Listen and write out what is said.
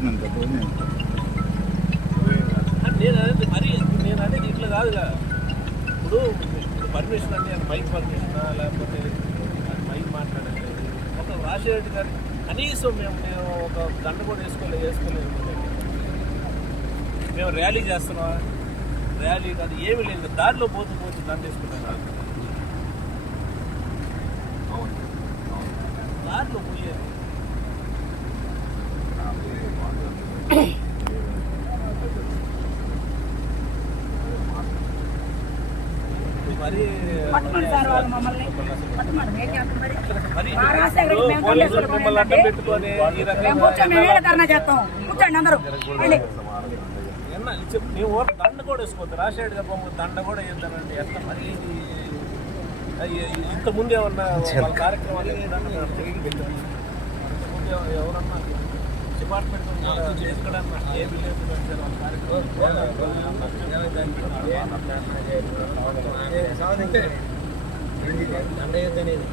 వచ్చినంత నేను అనేది ఇట్లా కాదుగా. ఇప్పుడు పర్మిషన్ అంటే మైక్ పర్మిషనా లేకపోతే మైక్ మాట్లాడలేదు. ఒక రాజశేఖర్ గారి కనీసం మేము ఒక దండ కూడా వేసుకోలేదు. మేము ర్యాలీ చేస్తున్నావా? ర్యాలీ కాదు, ఏమి లేదు. దారిలో పోతూ దండ వేసుకున్నాను. దారిలో పోయేది మరి మిమ్మల్ని అడ్డం పెట్టుకొని ఈ రకంగా మేము దండ కూడా వేసుకోవద్దు. రాజశేఖర్ గారు దండ కూడా వేద్దానండి. ఎట్లా మరి ఇంతకుముందు ఏమన్నా వాళ్ళ కార్యక్రమాలు ఇంతకుముందు ఎవరన్నా డిపార్ట్మెంట్ ఎక్కడన్నా ఏ విలేజ్ అనేది